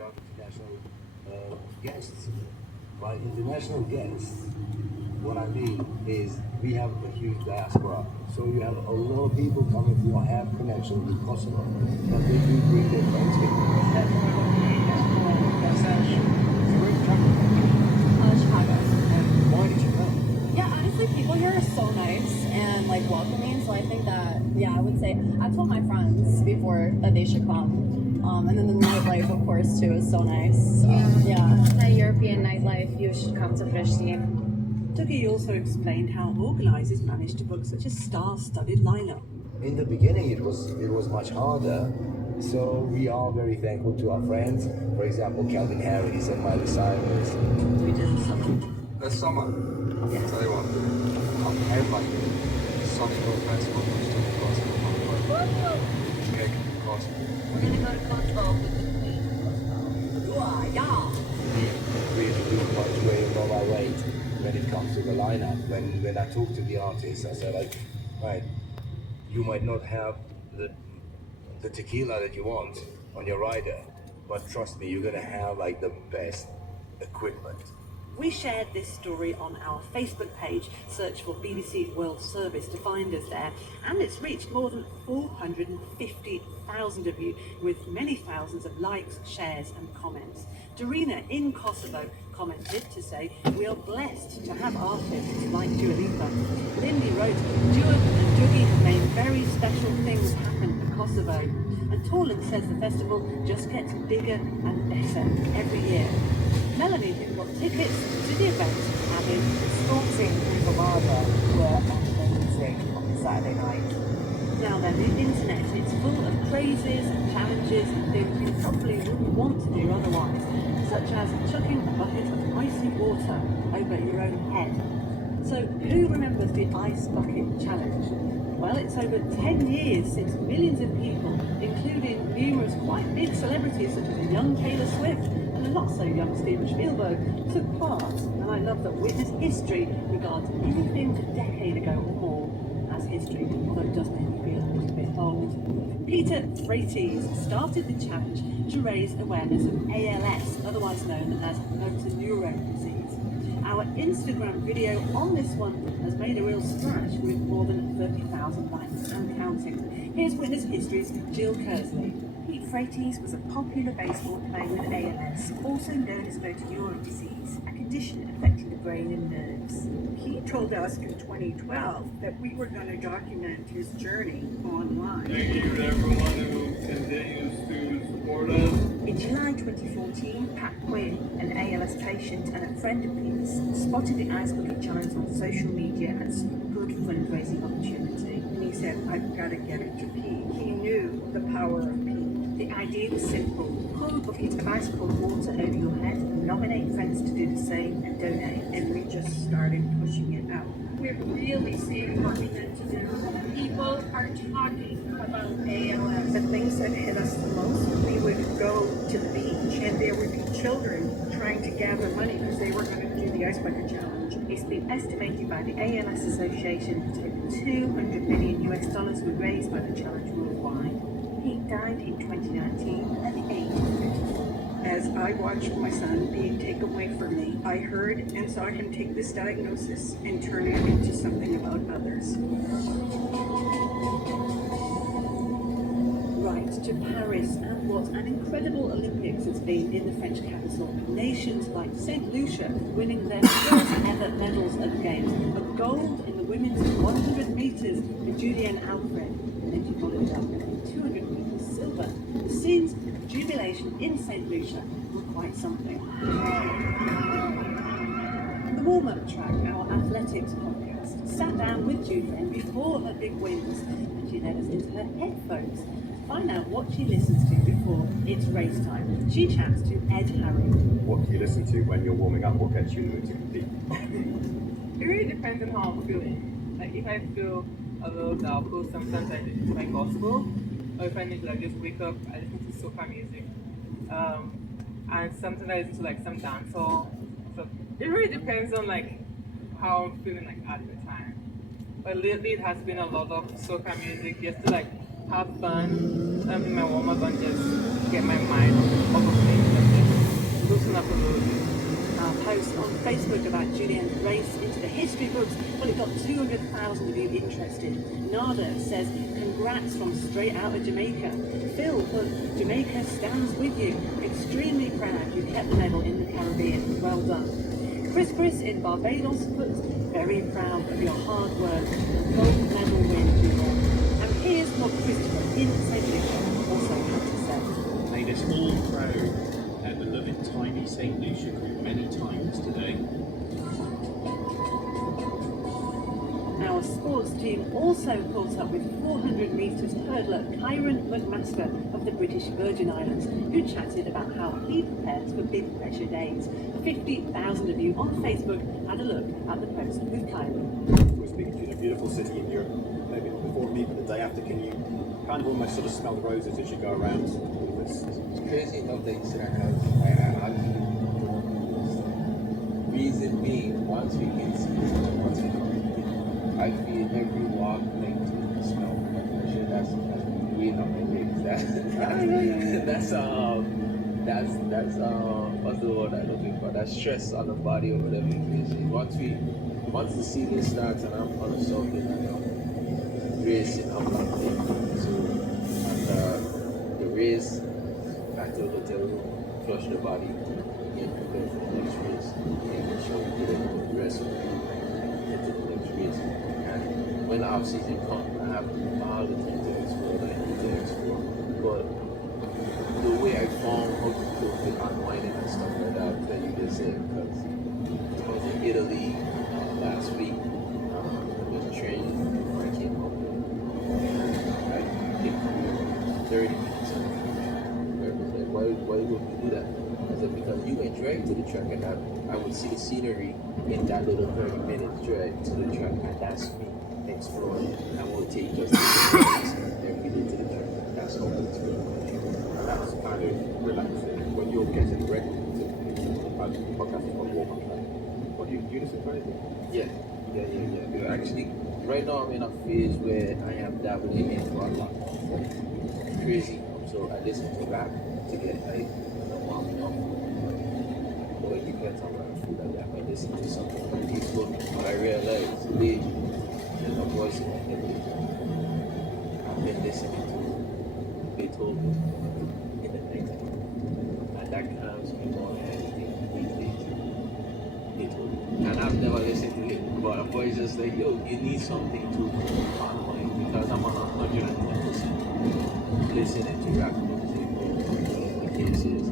international guests. By international guests, what I mean is we have a huge diaspora. So you have a lot of people coming who have connection with Kosovo, but they do bring their friends with Chicago. And why did you come? Yeah, honestly, people here are so nice and like welcoming. So I think that, yeah, I would say I told my friends before that they should come. And then the nightlife, of course, too, is so nice. So, yeah. The European nightlife, you should come to Pristina. Dougie also explained how organisers managed to book such a star-studded lineup. In the beginning, it was much harder. So we are very thankful to our friends. For example, Calvin Harris and Miley Cyrus. We did something. This summer, I'll tell you what, I'm headlining the Sunstroke Festival, which took across the Make it possible. We're gonna go to Kosovo with the Queen of Kosovo. Yeah. We really do punch way above our weight when it comes to the lineup. When I talk to the artists, I say like, right, you might not have the tequila that you want on your rider, but trust me, you're gonna have like the best equipment. We shared this story on our Facebook page. Search for BBC World Service to find us there, and it's reached more than 450,000 of you, with many thousands of likes, shares and comments. Dorina in Kosovo commented to say, "We are blessed to have artists like Dua Lipa." Lindy wrote, "Dua and Dougie have made very special things happen for Kosovo." And Torland says the festival just gets bigger and better every year. Melanie, who got tickets to the event, added, Sporting with Amada were amazing on Saturday night. "Now then, the internet, it's full of crazes and challenges and things you probably wouldn't want to do otherwise, such as chucking a bucket of icy water over your own head." So who remembers the Ice Bucket Challenge? Well, it's over 10 years since millions of people, including numerous quite big celebrities such as a young Taylor Swift and a not so young Steven Spielberg, took part. And I love that Witness History regards anything a decade ago or more as history, although it does make me feel a little bit old. Peter Freites started the challenge to raise awareness of ALS, otherwise known as motor neurone disease. Our Instagram video on this one has made a real splash with more than 30,000 likes and counting. Here's Witness History's Jill Kersley. Pete Freites was a popular baseball player with ALS, also known as motor neurone disease, a condition affecting the brain and nerves. He told us in 2012 that we were going to document his journey online. Thank you to everyone who continues to support us. In July 2014, Pat Quinn, an ALS patient and a friend of Pete's, spotted the Ice Bucket Challenge on social media as a good fundraising opportunity. And he said, "I've got to get it to Pete." He knew the power of Pete. The idea was simple. Pour a bucket of ice cold water over your head, nominate friends to do the same, and donate. And we just started pushing it out. We're really seeing what we need to do. People are talking about ALS. The things that hit us the most, we would go to the beach and there would be children trying to gather money because they were going to do the Ice Bucket Challenge. It's been estimated by the ALS Association that over $200 million US were raised by the challenge worldwide. Pete died in 2019 at the age of 54. As I watched my son being taken away from me, I heard and saw him take this diagnosis and turn it into something about others. Right to Paris, and what an incredible Olympics it's been in the French capital. Nations like St. Lucia winning their first ever medals at the Games. A gold in the women's 100 metres with Julienne Alfred, and then she followed it up with 200 metres silver. The scenes of jubilation in St. Lucia were quite something. The warm-up track, our athletics podcast, sat down with Julienne before her big wins, and she led us into her headphones. Find out what she listens to before it's race time. She chats to Ed Harry. What do you listen to when you're warming up? What gets you in the mood to compete? It really depends on how I'm feeling. Like if I feel a little doubtful, sometimes I listen to my gospel. Or if I need to like just wake up, I listen to soca music. And sometimes I listen to like some dancehall. So it really depends on like how I'm feeling like at the time. But lately it has been a lot of soca music just to like have fun in my warm up and just get my mind off of things. history books? Well, it got 200,000 of you interested. Nada says, congrats from straight out of Jamaica. Phil put, Jamaica stands with you. Extremely proud you kept the medal in the Caribbean. Well done. Chris in Barbados puts, very proud of your hard work. Gold medal win, you all. And here's what Christopher in St. Lucia also had to say. Made us all proud. Our beloved tiny St. Lucia called many times today. Our sports team also caught up with 400 metres hurdler Kyron McMaster of the British Virgin Islands, who chatted about how he prepares for big pressure days. 50,000 of you on Facebook had a look at the post with Kyron. We're speaking to a beautiful city in Europe, maybe not before me, but the day after. Can you kind of almost sort of smell the roses as you go around all this? It's crazy enough that you said that, because reason being, once we get I feel every walk linked to the smell of pressure. That's weed on my legs. That's what's the word I'm looking for? That's stress on the body or whatever it is. Once the season starts and I'm on a circuit and I'm racing, I'm locked in. So and the race, back to the hotel room, flush the body, get prepared for the next race, making sure we get a rest. And when off season comes, I have all the things to explore that I need to explore. But the way I found how to cope with unwinding and stuff like that you just said, because I was in Italy last week, was training when I came home. I came home 30 minutes and was like, why would you do that? I said, because you went right to the track and I would see the scenery in that little 30-minute drive to the track, and that's me exploring. I will take just every day to the track. That's how I explore. And that's kind of relaxing. When you're getting ready to podcast on walk on track, what do you listen to anything? Yeah. Actually, right now I'm in a phase where I am dabbling into a lot of crazy. So I listen to rap to get hype and I'm warming up. Or it depends on what I feel like that. I listen to something on Facebook, but I realize there's a voice in my head. I've been listening to Beethoven in the night, and that calms me more than anything these days. Beethoven. And I've never listened to it, but a voice is like, yo, you need something to unwind, because I'm on 110% listening to rap music or whatever the case is.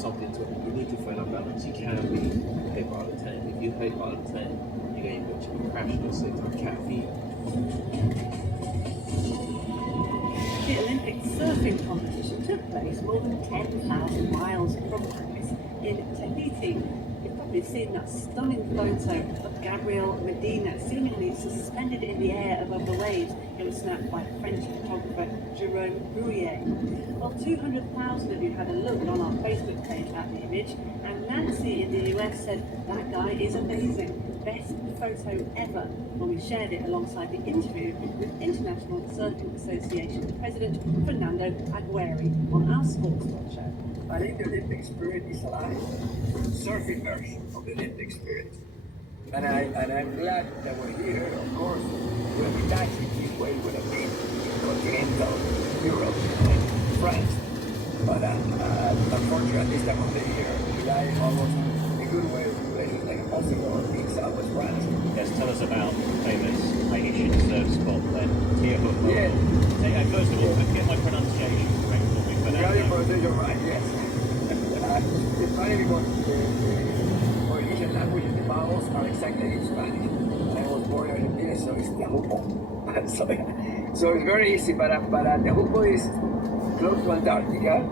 Something to you need to find a balance. You can't be hype all the time. If you hype all the time, you're going to crash yourself on caffeine. The Olympic surfing competition took place more than 10,000 miles from Paris in Tahiti. You've probably seen that stunning photo of Gabriel Medina seemingly suspended in the air above the waves. It was snapped by French photographer Jerome Brouillet. Well, 200,000 of you had a look on our Facebook page at the image, and Nancy in the US said, that guy is amazing. Best photo ever, when we shared it alongside the interview with International Surfing Association President Fernando Aguirre on our Sports Talk show. I think the Olympic spirit is alive. Surfing version of the Olympic spirit. And I'm glad that we're here. Of course, we'll be touching this way would have been continental Europe and France. But unfortunately, this time of the year, July, August, a good way to places like Portugal in southwest France. Yes, tell us about the famous Haitian surf spot then. Yeah. First of all, get my pronunciation correct for me. You got your pronunciation right, yes. It's funny because the Polynesian language, the vowels are exactly in Spanish. And I was born in Argentina, so it's Tehupo. So it's very easy, but Tehupo is close to Antarctica,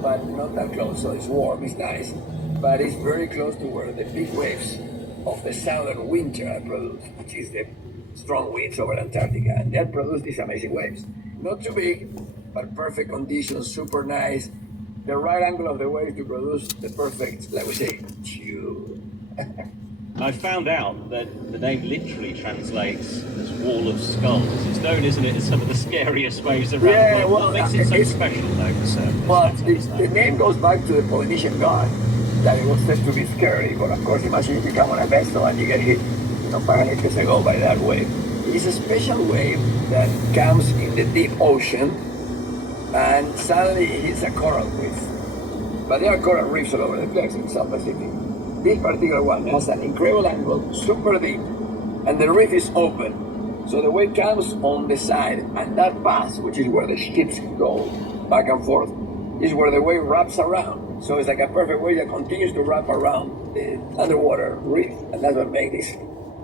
but not that close, so it's warm, it's nice. But it's very close to where the big waves of the southern winter are produced, which is the strong winds over Antarctica, and that produce these amazing waves. Not too big, but perfect conditions, super nice. The right angle of the wave to produce the perfect, like we say, chew. I found out that the name literally translates as Wall of Skulls. It's known, isn't it, as some of the scariest waves around the world. What makes it so special, though, for surfers? Well, the name goes back to the Polynesian god, that it was said to be scary. But of course, imagine if you come on a vessel and you get hit, 500 meters ago by that wave. It's a special wave that comes in the deep ocean and suddenly it hits a coral reef. But there are coral reefs all over the place in South Pacific. This particular one has an incredible angle, super deep, and the reef is open. So the wave comes on the side, and that pass, which is where the ships go back and forth, is where the wave wraps around. So it's like a perfect wave that continues to wrap around the underwater reef, and that's what makes this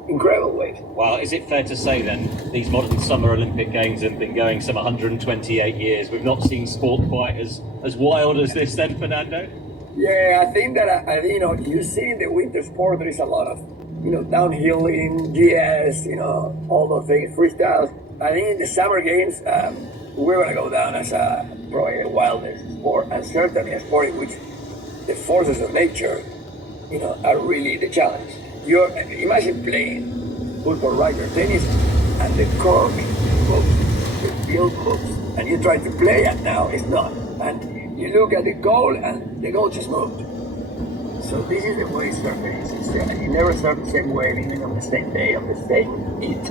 incredible wave. Well, is it fair to say then, these modern Summer Olympic Games have been going some 128 years. We've not seen sport quite as wild as this then, Fernando? Yeah, I think that, you see in the winter sport, there is a lot of, downhilling, GS, all those things, freestyle. I think in the Summer Games, we're going to go down as probably a wildest sport, and certainly a sport in which the forces of nature, are really the challenge. Imagine playing football, right, or tennis, and the cork moves, the field moves, and you try to play, and now it's not. And you look at the goal, and the goal just moved. So this is the way surfing is. You never surf the same wave, even on the same day, on the same heat.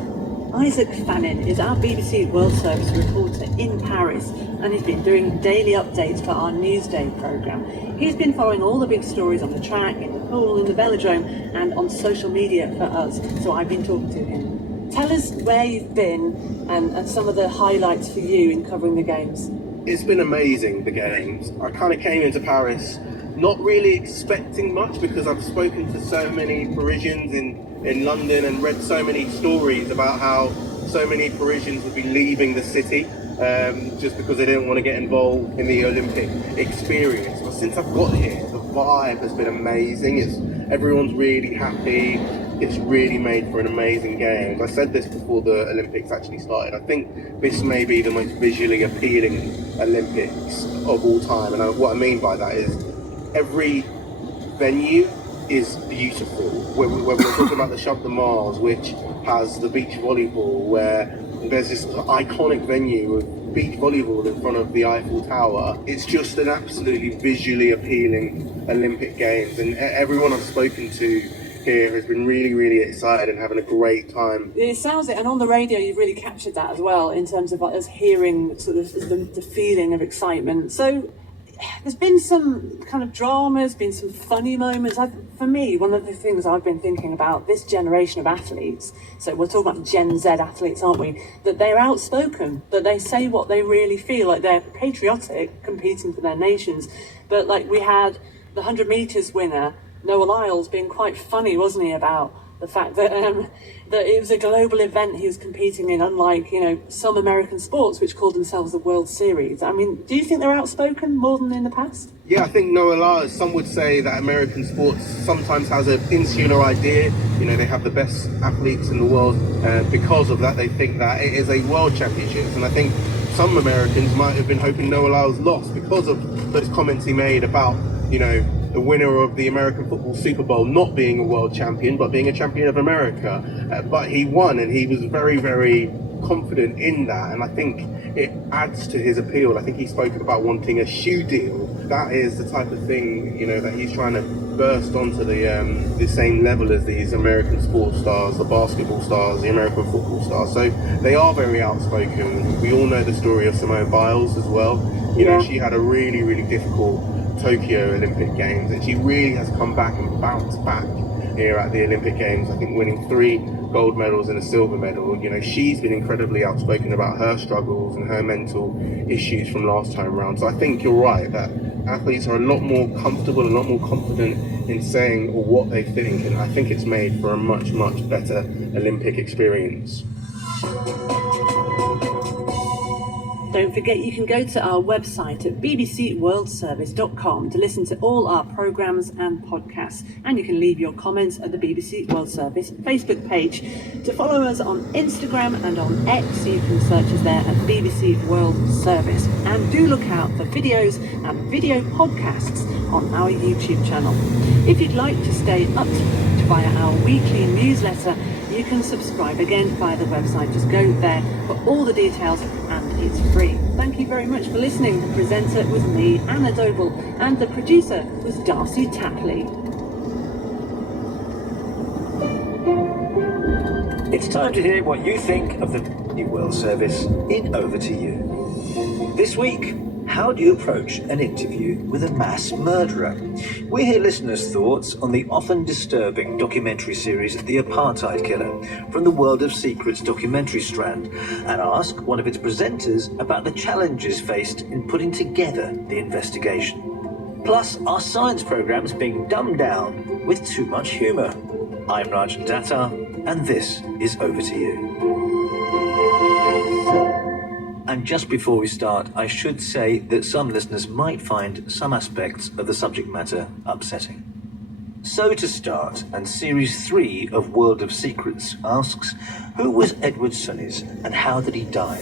Isaac Fannin is our BBC World Service reporter in Paris, and he's been doing daily updates for our Newsday programme. He's been following all the big stories on the track, in the pool, in the velodrome, and on social media for us, so I've been talking to him. Tell us where you've been and some of the highlights for you in covering the Games. It's been amazing, the Games. I kind of came into Paris not really expecting much, because I've spoken to so many Parisians in London and read so many stories about how so many Parisians would be leaving the city just because they didn't want to get involved in the Olympic experience. But since I've got here, the vibe has been amazing. Everyone's really happy. It's really made for an amazing Games. I said this before the Olympics actually started. I think this may be the most visually appealing Olympics of all time. And what I mean by that is every venue is beautiful. We're talking about the Champ de Mars, which has the beach volleyball, where there's this iconic venue of beach volleyball in front of the Eiffel Tower. It's just an absolutely visually appealing Olympic Games, and everyone I've spoken to here has been really, really excited and having a great time. It sounds it, and on the radio you've really captured that as well, in terms of us hearing sort of the feeling of excitement. So there's been some kind of dramas, been some funny moments. For me, one of the things I've been thinking about this generation of athletes, so we're talking about Gen Z athletes, aren't we, that they're outspoken, that they say what they really feel, like they're patriotic, competing for their nations. But like we had the 100 metres winner, Noah Lyles, being quite funny, wasn't he, about the fact that that it was a global event he was competing in, unlike, some American sports which called themselves the World Series. I mean, do you think they're outspoken more than in the past? Yeah, I think Noah Lyles, some would say that American sports sometimes has an insular idea. They have the best athletes in the world. Because of that, they think that it is a world championships. And I think some Americans might have been hoping Noah Lyles lost because of those comments he made about, the winner of the American Football Super Bowl not being a world champion, but being a champion of America. But he won, and he was very, very confident in that. And I think it adds to his appeal. I think he spoke about wanting a shoe deal. That is the type of thing, that he's trying to burst onto the same level as these American sports stars, the basketball stars, the American football stars. So they are very outspoken. We all know the story of Simone Biles as well. She had a really, really difficult Tokyo Olympic Games, and she really has come back and bounced back here at the Olympic Games. I think winning 3 gold medals and a silver medal. She's been incredibly outspoken about her struggles and her mental issues from last time around. So I think you're right that athletes are a lot more comfortable, a lot more confident in saying what they think, and I think it's made for a much, much better Olympic experience. Don't forget you can go to our website at bbcworldservice.com to listen to all our programmes and podcasts, and you can leave your comments at the BBC World Service Facebook page. To follow us on Instagram and on X, you can search us there at BBC World Service, and do look out for videos and video podcasts on our YouTube channel. If you'd like to stay up to date via our weekly newsletter, you can subscribe again via the website. Just go there for all the details, and it's free. Thank thank you very much for listening. The presenter was me, Anna Doble, and the producer was Darcy Tapley. It's time to hear what you think of the New World Service in Over to You. This week, how do you approach an interview with a mass murderer? We hear listeners' thoughts on the often disturbing documentary series The Apartheid Killer from the World of Secrets documentary strand, and ask one of its presenters about the challenges faced in putting together the investigation. Plus, our science programmes being dumbed down with too much humour. I'm Rajan Datta, and this is Over to You. And just before we start, I should say that some listeners might find some aspects of the subject matter upsetting. So to start, and Series 3 of World of Secrets asks, who was Edward Sunnis and how did he die?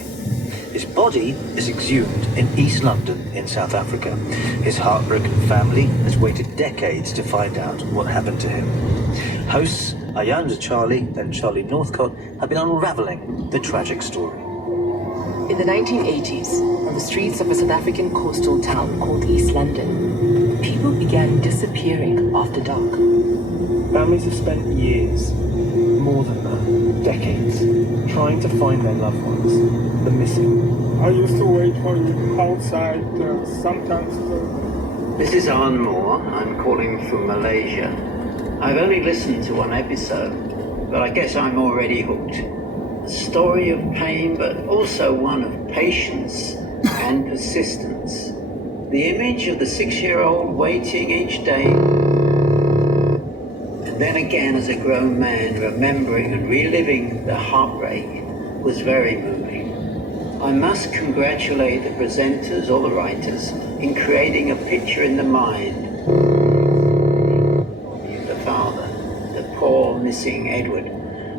His body is exhumed in East London in South Africa. His heartbroken family has waited decades to find out what happened to him. Hosts Ayanda Charlie and Charlie Northcott have been unravelling the tragic story. In the 1980s, on the streets of a South African coastal town called East London, people began disappearing after dark. Families have spent years, more than that, decades, trying to find their loved ones, the missing. I used to wait for you outside, sometimes. This is Arn Moore. I'm calling from Malaysia. I've only listened to one episode, but I guess I'm already hooked. A story of pain, but also one of patience and persistence. The image of the 6-year-old waiting each day, and then again as a grown man remembering and reliving the heartbreak, was very moving. I must congratulate the presenters or the writers in creating a picture in the mind of the father, the poor missing Edward.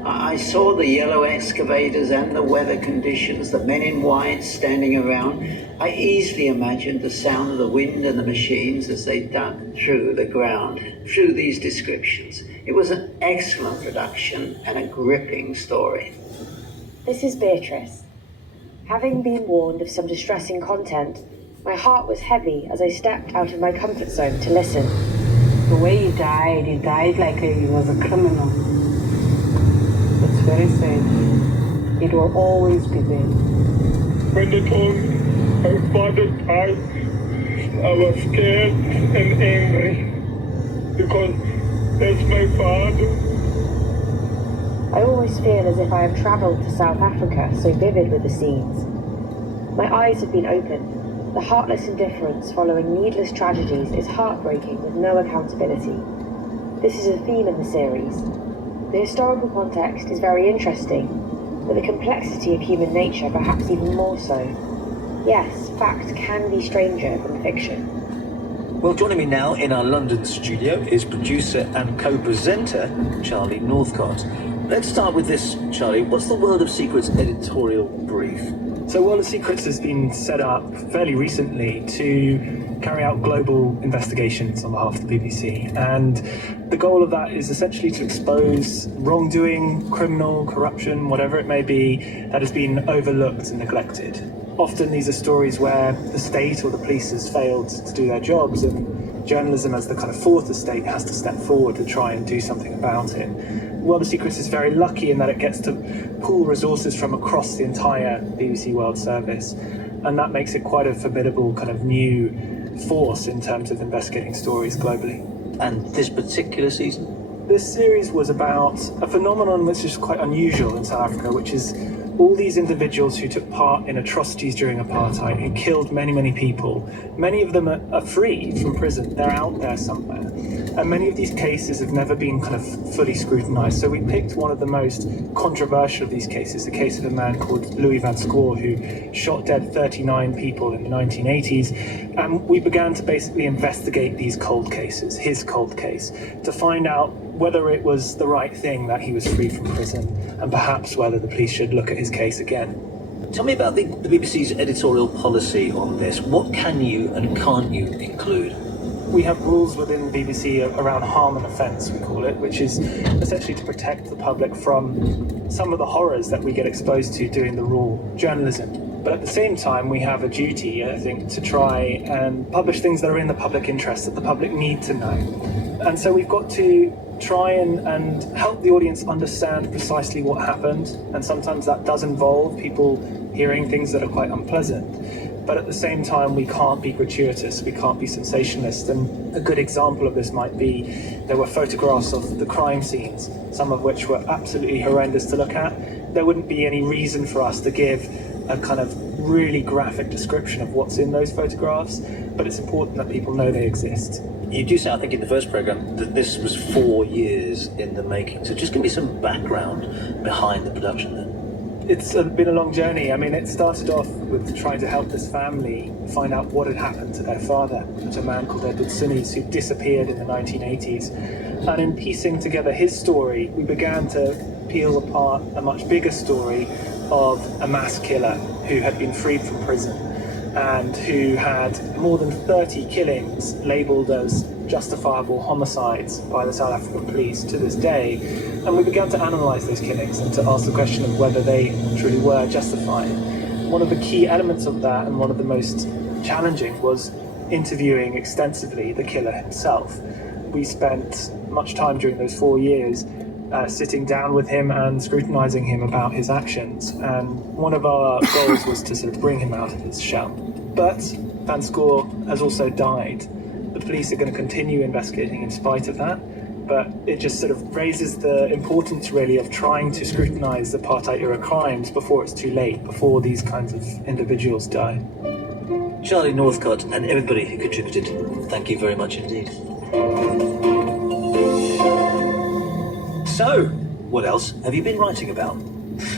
I saw the yellow excavators and the weather conditions, the men in white standing around. I easily imagined the sound of the wind and the machines as they dug through the ground, through these descriptions. It was an excellent production and a gripping story. This is Beatrice. Having been warned of some distressing content, my heart was heavy as I stepped out of my comfort zone to listen. The way he died like he was a criminal. It's very sad. It will always be there. When they told me my father died, I was scared and angry because that's my father. I always feel as if I have travelled to South Africa, so vivid were the scenes. My eyes have been opened. The heartless indifference following needless tragedies is heartbreaking with no accountability. This is a theme in the series. The historical context is very interesting, but the complexity of human nature perhaps even more so. Yes, fact can be stranger than fiction. Well, joining me now in our London studio is producer and co-presenter Charlie Northcott. Let's start with this, Charlie. What's the World of Secrets editorial brief? So World of Secrets has been set up fairly recently to carry out global investigations on behalf of the BBC, and the goal of that is essentially to expose wrongdoing, criminal, corruption, whatever it may be, that has been overlooked and neglected. Often these are stories where the state or the police has failed to do their jobs, and journalism as the kind of fourth estate has to step forward to try and do something about it. World of Secrets is very lucky in that it gets to pool resources from across the entire BBC World Service, and that makes it quite a formidable kind of new force in terms of investigating stories globally. And this particular season? This series was about a phenomenon which is quite unusual in South Africa, which is all these individuals who took part in atrocities during apartheid, who killed many, many people. Many of them are free from prison. They're out there somewhere. And many of these cases have never been kind of fully scrutinised. So we picked one of the most controversial of these cases, the case of a man called Louis Van Squore, who shot dead 39 people in the 1980s. And we began to basically investigate these cold cases, his cold case, to find out whether it was the right thing that he was free from prison, and perhaps whether the police should look at his case again. Tell me about the BBC's editorial policy on this. What can you and can't you include? We have rules within the BBC around harm and offence, we call it, which is essentially to protect the public from some of the horrors that we get exposed to doing the raw journalism. But at the same time, we have a duty, I think, to try and publish things that are in the public interest, that the public need to know. And so we've got to try and help the audience understand precisely what happened. And sometimes that does involve people hearing things that are quite unpleasant. But at the same time, we can't be gratuitous, we can't be sensationalist. And a good example of this might be, there were photographs of the crime scenes, some of which were absolutely horrendous to look at. There wouldn't be any reason for us to give a kind of really graphic description of what's in those photographs, but it's important that people know they exist. You do say, I think in the first programme, that this was 4 years in the making. So just give me some background behind the production then. It's been a long journey. I mean, it started off with trying to help this family find out what had happened to their father, to a man called Edward Sunnis, who disappeared in the 1980s. And in piecing together his story, we began to peel apart a much bigger story of a mass killer who had been freed from prison and who had more than 30 killings labelled as justifiable homicides by the South African police to this day. And we began to analyse those killings and to ask the question of whether they truly were justified. One of the key elements of that, and one of the most challenging, was interviewing extensively the killer himself. We spent much time during those 4 years sitting down with him and scrutinising him about his actions, and one of our goals was to sort of bring him out of his shell. But Van Schoor has also died. The police are going to continue investigating in spite of that, but it just sort of raises the importance really of trying to scrutinise apartheid-era crimes before it's too late, before these kinds of individuals die. Charlie Northcott and everybody who contributed, thank you very much indeed. So, what else have you been writing about?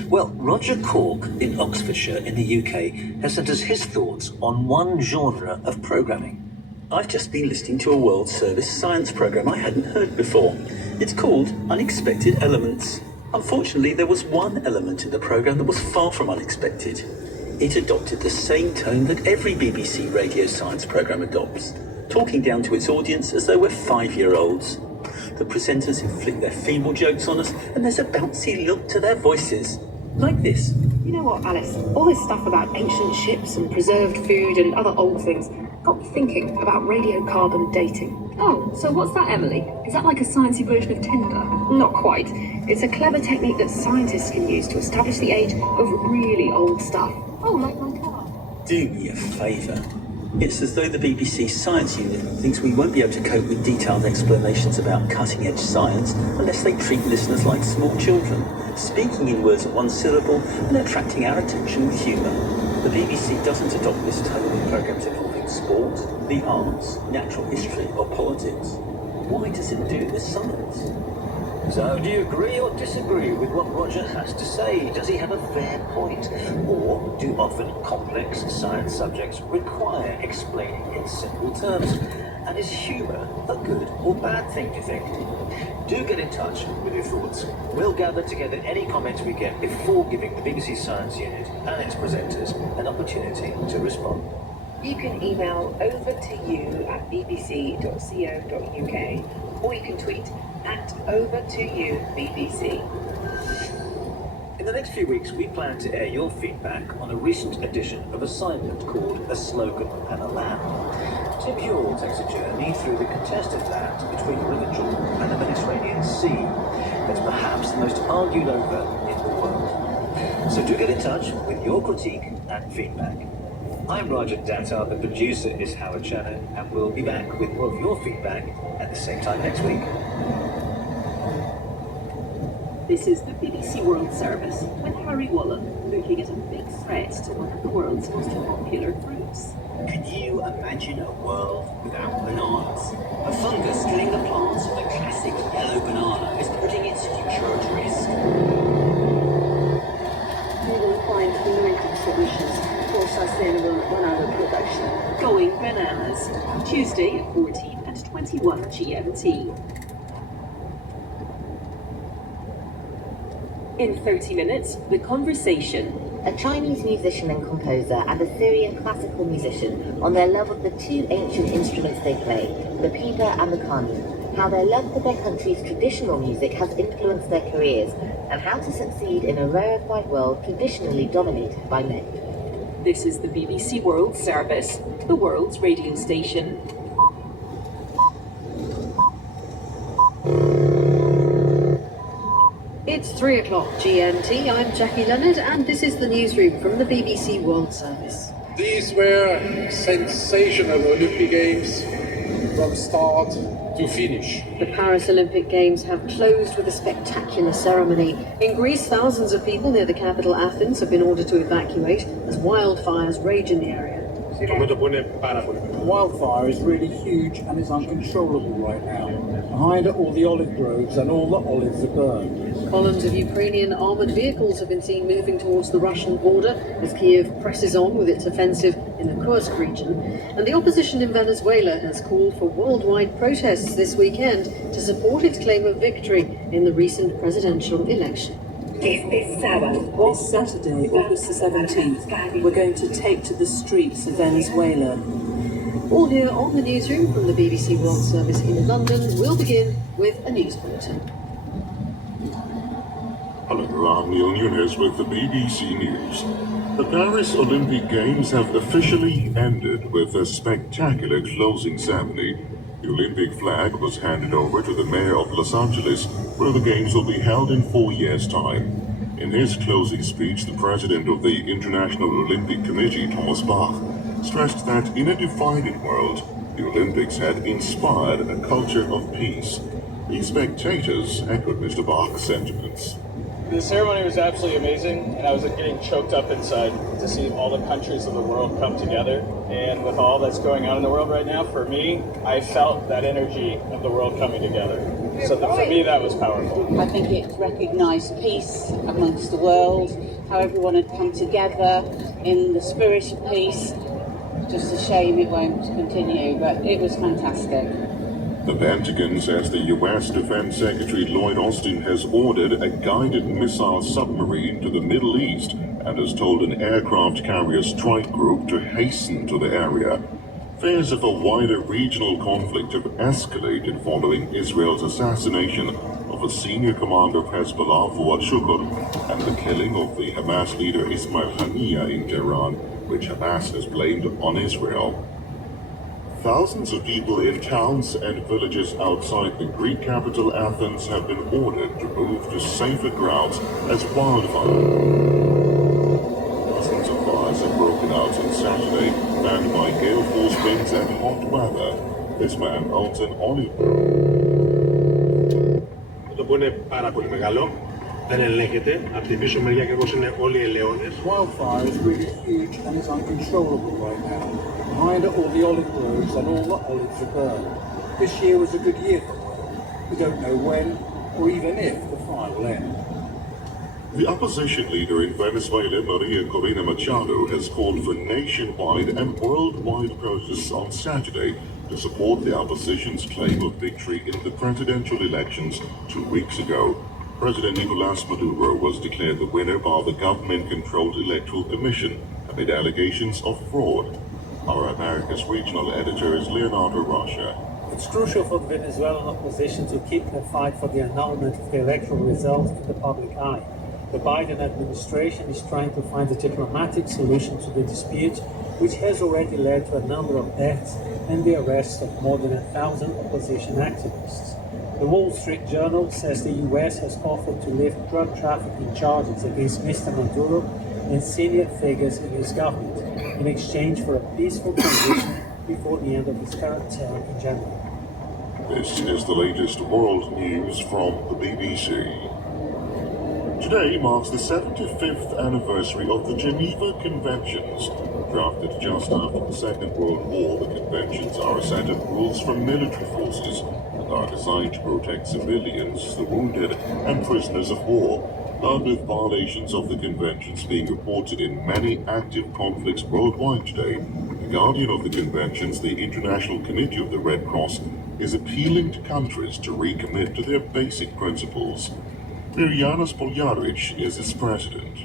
Well, Roger Cork in Oxfordshire in the UK has sent us his thoughts on one genre of programming. I've just been listening to a World Service science programme I hadn't heard before. It's called Unexpected Elements. Unfortunately, there was one element in the programme that was far from unexpected. It adopted the same tone that every BBC radio science programme adopts, talking down to its audience as though we're 5-year-olds. The presenters inflict their feeble jokes on us, and there's a bouncy lilt to their voices. Like this. You know what, Alice? All this stuff about ancient ships and preserved food and other old things got me thinking about radiocarbon dating. Oh, so what's that, Emily? Is that like a sciencey version of Tinder? Not quite. It's a clever technique that scientists can use to establish the age of really old stuff. Oh, like my car. Do me a favour. It's as though the BBC Science Unit thinks we won't be able to cope with detailed explanations about cutting-edge science unless they treat listeners like small children, speaking in words of one syllable and attracting our attention with humour. The BBC doesn't adopt this tone in programmes involving sport, the arts, natural history or politics. Why does it do with science? So, do you agree or disagree with what Roger has to say? Does he have a fair point? Or do often complex science subjects require explaining in simple terms? And is humour a good or bad thing, do you think? Do get in touch with your thoughts. We'll gather together any comments we get before giving the BBC Science Unit and its presenters an opportunity to respond. You can email overtoyou@bbc.co.uk, or you can tweet @overtoyoubbc. In the next few weeks, we plan to air your feedback on a recent edition of Assignment called A Slogan and a Lamb. Tim Hewell takes a journey through the contested land between the River Jordan and the Mediterranean Sea. It's perhaps the most argued over in the world. So do get in touch with your critique and feedback. I'm Rajan Datta, the producer is Howard Shannon, and we'll be back with more of your feedback at the same time next week. This is the BBC World Service with Harry Wallen, looking at a big threat to one of the world's most popular fruits. Can you imagine a world without bananas? A fungus killing the plants of the classic yellow banana is putting its future at risk. We will find innovative solutions for sustainable banana production. Going bananas, Tuesday at 14 and 21 GMT. In 30 minutes, The Conversation. A Chinese musician and composer and a Syrian classical musician on their love of the two ancient instruments they play, the pipa and the qanun, how their love for their country's traditional music has influenced their careers, and how to succeed in a rarefied world traditionally dominated by men. This is the BBC World Service, the world's radio station. It's 3 o'clock GMT. I'm Jackie Leonard, and this is the newsroom from the BBC World Service. These were sensational Olympic Games from start to finish. The Paris Olympic Games have closed with a spectacular ceremony. In Greece, thousands of people near the capital Athens have been ordered to evacuate as wildfires rage in the area. The wildfire is really huge and is uncontrollable right now. Behind it, all the olive groves and all the olives are burned. Columns of Ukrainian armoured vehicles have been seen moving towards the Russian border as Kiev presses on with its offensive in the Kursk region. And the opposition in Venezuela has called for worldwide protests this weekend to support its claim of victory in the recent presidential election. This Saturday, August the 17th, we're going to take to the streets of Venezuela. All here on the newsroom from the BBC World Service in London. We'll begin with a news bulletin. Hello, I'm Neil Nunes with the BBC News. The Paris Olympic Games have officially ended with a spectacular closing ceremony. The Olympic flag was handed over to the mayor of Los Angeles, where the Games will be held in 4 years' time. In his closing speech, the president of the International Olympic Committee, Thomas Bach, stressed that in a divided world, the Olympics had inspired a culture of peace. The spectators echoed Mr. Bach's sentiments. The ceremony was absolutely amazing, and I was getting choked up inside to see all the countries of the world come together. And with all that's going on in the world right now, for me, I felt that energy of the world coming together. So for me, that was powerful. I think it recognised peace amongst the world, how everyone had come together in the spirit of peace. Just a shame it won't continue, but it was fantastic. The Pentagon says the U.S. Defense Secretary Lloyd Austin has ordered a guided missile submarine to the Middle East and has told an aircraft carrier strike group to hasten to the area. Fears of a wider regional conflict have escalated following Israel's assassination of a senior commander of Hezbollah, Fuad Shukr, and the killing of the Hamas leader Ismail Haniyeh in Tehran, which Hamas has blamed on Israel. Thousands of people in towns and villages outside the Greek capital Athens have been ordered to move to safer grounds as wildfire. Dozens of fires have broken out on Saturday, fanned by gale force winds and hot weather. This man owns an olive. Το που είναι πάρα πολύ μεγάλο, δεν ελέγχεται. Από την πίσω μεριά ακριβώς είναι όλοι οι ελαιώνες. Wildfire is really huge and is uncontrollable right now. Behind it, all the olive groves and all the olives are burned. This year was a good year for oil. We don't know when or even if the fire will end. The opposition leader in Venezuela, Maria Corina Machado, has called for nationwide and worldwide protests on Saturday to support the opposition's claim of victory in the presidential elections 2 weeks ago. President Nicolás Maduro was declared the winner by the government-controlled Electoral Commission amid allegations of fraud. Our America's regional editor is Leonardo Rocha. It's crucial for the Venezuelan opposition to keep the fight for the annulment of the electoral results in the public eye. The Biden administration is trying to find a diplomatic solution to the dispute, which has already led to a number of deaths and the arrest of more than 1,000 opposition activists. The Wall Street Journal says the US has offered to lift drug trafficking charges against Mr. Maduro and senior figures in his government in exchange for a peaceful transition before the end of his current term in January. This is the latest world news from the BBC. Today marks the 75th anniversary of the Geneva Conventions. Drafted just after the Second World War, the conventions are a set of rules for military forces and are designed to protect civilians, the wounded, and prisoners of war. But with violations of the conventions being reported in many active conflicts worldwide today, the guardian of the conventions, the International Committee of the Red Cross, is appealing to countries to recommit to their basic principles. Mirjana Spoljaric is its president.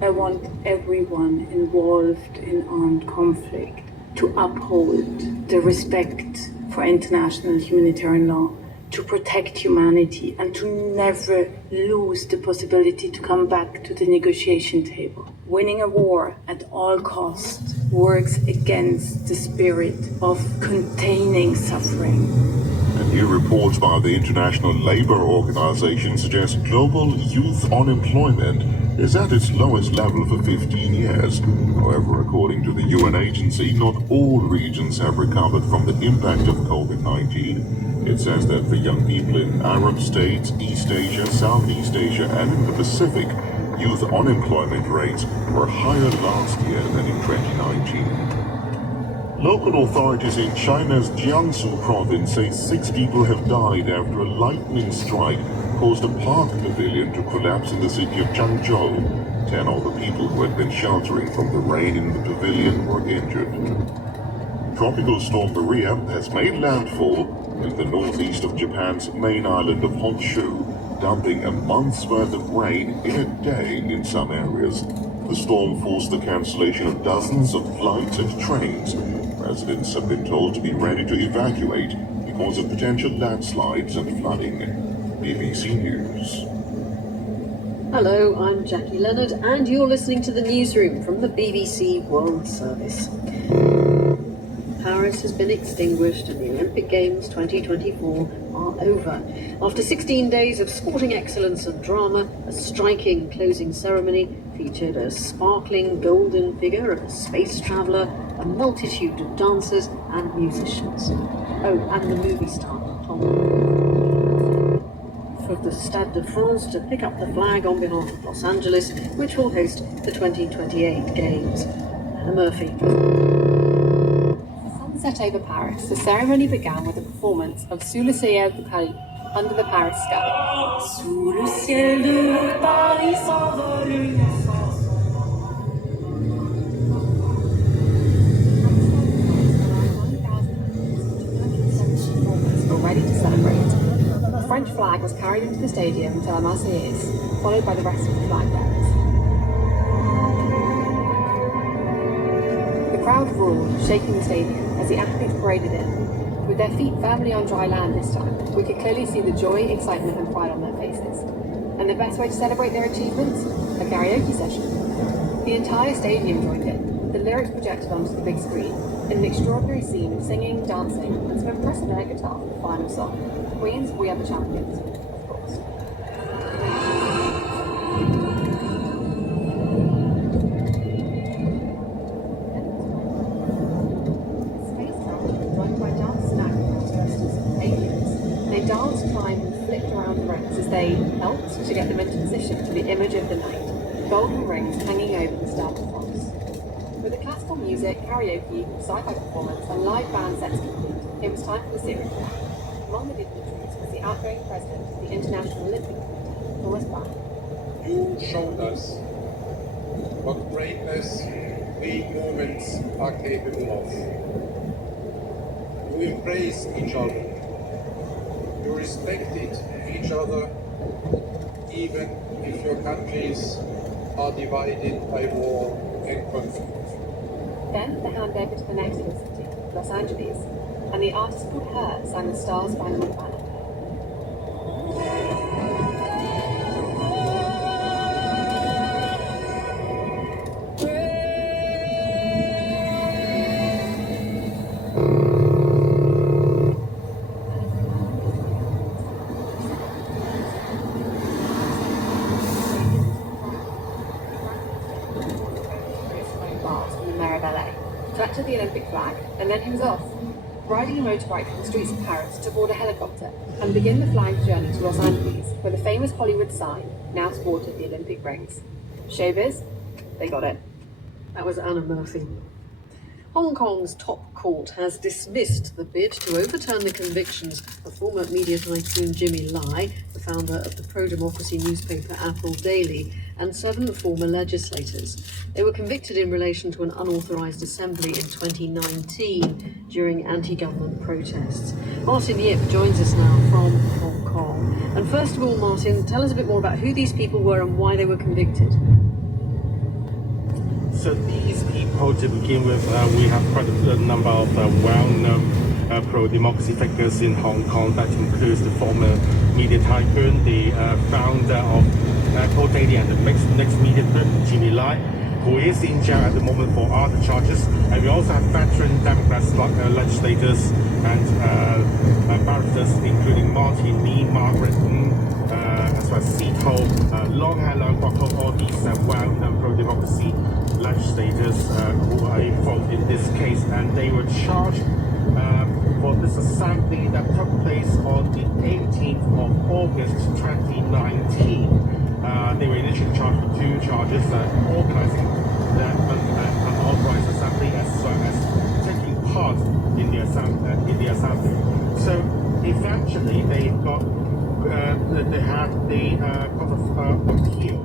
I want everyone involved in armed conflict to uphold the respect for international humanitarian law, to protect humanity and to never lose the possibility to come back to the negotiation table. Winning a war at all costs works against the spirit of containing suffering. A new report by the International Labour Organization suggests global youth unemployment is at its lowest level for 15 years. However, according to the UN agency, not all regions have recovered from the impact of COVID-19. It says that for young people in Arab states, East Asia, Southeast Asia, and in the Pacific, youth unemployment rates were higher last year than in 2019. Local authorities in China's Jiangsu province say 6 people have died after a lightning strike caused a park pavilion to collapse in the city of Changzhou. 10 of the people who had been sheltering from the rain in the pavilion were injured. Tropical storm Maria has made landfall in the northeast of Japan's main island of Honshu, dumping a month's worth of rain in a day in some areas. The storm forced the cancellation of dozens of flights and trains. Residents have been told to be ready to evacuate because of potential landslides and flooding. BBC News. Hello, I'm Jackie Leonard, and you're listening to the newsroom from the BBC World Service. Paris has been extinguished and the Olympic Games 2024 are over. After 16 days of sporting excellence and drama, a striking closing ceremony featured a sparkling golden figure of a space traveller, a multitude of dancers and musicians. Oh, and the movie star, Tom for the Stade de France to pick up the flag on behalf of Los Angeles, which will host the 2028 Games. Anna Murphy. Sunset over Paris, the ceremony began with a performance of Sous le ciel de Paris, Under the Paris Sky. Sous le ciel de Paris s'envole une ready to celebrate. The French flag was carried into the stadium to La Marseillaise, followed by the rest of the flag bearers. The crowd roared, shaking the stadium as the athletes paraded in. With their feet firmly on dry land this time, we could clearly see the joy, excitement and pride on their faces. And the best way to celebrate their achievements? A karaoke session. The entire stadium joined in, with the lyrics projected onto the big screen, in an extraordinary scene of singing, dancing, and some impressive air guitar for the final song. Queens, We Are the Champions, of course. Spacecraft joined by dancers and actors dressed as aliens. They danced, climbed, and flipped around the rings as they helped to get them into position for the image of the night, golden rings hanging over the Stade de France. With the classical music, karaoke, sci-fi performance, and live band sets complete, it was time for the serious part. Among the dignitaries was the outgoing president of the International Olympic Committee, Thomas Bach. You showed us what greatness big movements are capable of. You embraced each other. You respected each other, even if your countries are divided by war and conflict. Then the handover to the next city, Los Angeles, and the artist called Her sang the Star-Spangled Banner. To the Olympic flag, and then he was off, riding a motorbike through the streets of Paris to board a helicopter and begin the flying journey to Los Angeles, where the famous Hollywood sign now sported the Olympic rings. Showbiz, they got it. That was Anna Murphy. Hong Kong's top court has dismissed the bid to overturn the convictions of former media tycoon Jimmy Lai, the founder of the pro-democracy newspaper Apple Daily, and 7 former legislators. They were convicted in relation to an unauthorised assembly in 2019 during anti-government protests. Martin Yip joins us now from Hong Kong. And first of all, Martin, tell us a bit more about who these people were and why they were convicted. So these people, to begin with, we have quite a number of well-known pro-democracy figures in Hong Kong. That includes the former media tycoon, the founder of Apple Daily and the next media group, Jimmy Lai, who is in jail at the moment for other charges. And we also have veteran Democrats, legislators and barristers, including Martin Lee, Margaret Ng, as well as Sito, Long Hai Leung Kwok Ho, all these well-known pro-democracy legislators who are involved in this case, and they were charged for this assembly that took place on the 18th of August 2019. They were initially charged with 2 charges, organizing the unauthorized assembly as well as taking part in the assembly. So eventually they got they had the Court of Appeal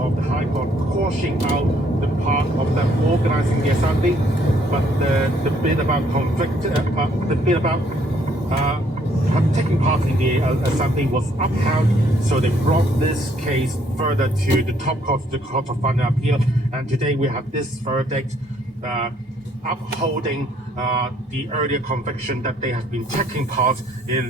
of the High Court quashing out the part of them organizing the assembly, but the bit about taking part in the assembly was upheld, so they brought this case further to the top court, the Court of Final Appeal, and today we have this verdict upholding the earlier conviction that they have been taking part in